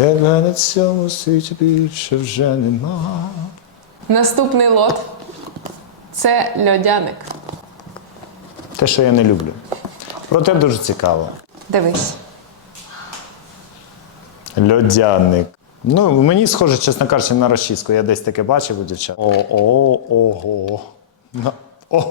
Тебе на цьому світі більше вже нема. Наступний лот це льодяник. Те, що я не люблю. Проте дуже цікаво. Дивись. Льодяник. Ну, мені схоже, чесно кажучи, на розчіску. Я десь таке бачив у дівчат. О, о, ого. На- О,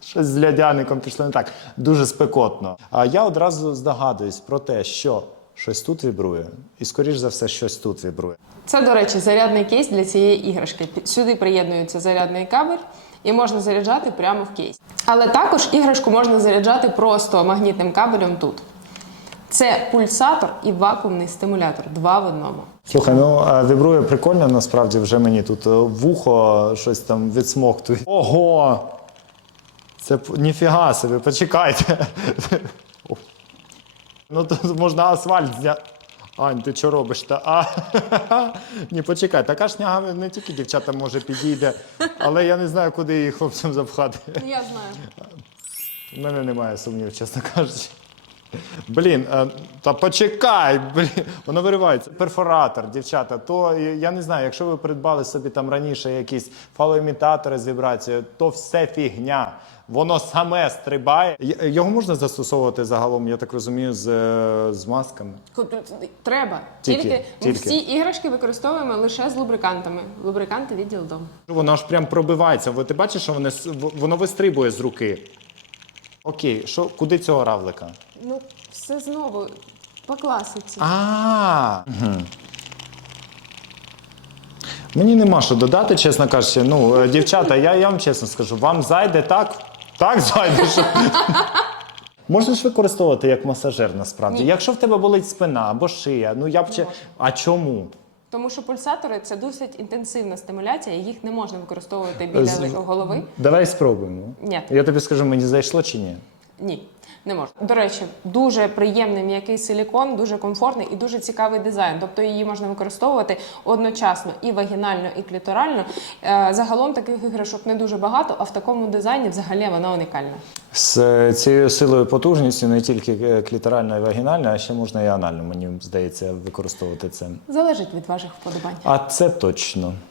щось з льодяником пішло не так. Дуже спекотно. А я одразу здогадуюсь про те, що щось тут вібрує, і, скоріш за все, щось тут вібрує. Це, до речі, зарядний кейс для цієї іграшки. Сюди приєднується зарядний кабель і можна заряджати прямо в кейс. Але також іграшку можна заряджати просто магнітним кабелем тут. Це пульсатор і вакуумний стимулятор. Два в одному. Слухай, ну вібрує прикольно, насправді вже мені тут е, вухо щось там відсмоктує. Ого! Це ніфіга собі, почекайте. Ну тут можна асфальт зняти. Ань, ти що робиш? Та? А, ні, почекай, така шняга не тільки дівчатам може підійде, але я не знаю, куди її хлопцям запхати. Я знаю. У мене немає сумнів, чесно кажучи. Блін, е, та почекай, блін, воно виривається. Перфоратор, дівчата, то е, я не знаю, якщо ви придбали собі там раніше якісь фалоімітатори з вібрацією, то все фігня. Воно саме стрибає. Його можна застосовувати загалом, я так розумію, з, е, з масками. Треба. Тільки, Тільки, ми всі іграшки використовуємо лише з лубрикантами. Лубриканти відділ дому. Воно аж прям пробивається. Ви- Ти бачиш, що воно, воно вистрибує з руки. Окей, що, куди цього равлика? Ну, все знову по класиці. А. Мгм. Мені нема що додати, чесно кажучи. Ну, е, дівчата, я, я вам чесно скажу, вам зайде так, так зайде. Що... Можна ж використовувати як масажер насправді. Ні. Якщо в тебе болить спина або шия, ну я б чи. А чому? Тому що пульсатори це досить інтенсивна стимуляція, і їх не можна використовувати біля З- голови. Давай спробуємо. Ні. Я тобі скажу, мені зайшло чи ні. Ні, не можна. До речі, дуже приємний м'який силікон, дуже комфортний і дуже цікавий дизайн. Тобто її можна використовувати одночасно і вагінально, і кліторально. Е, Загалом таких іграшок не дуже багато, а в такому дизайні взагалі вона унікальна. З цією силою потужністю не тільки е, кліторально і вагінально, а ще можна і анально, мені здається, використовувати це. Залежить від ваших вподобань. А це точно.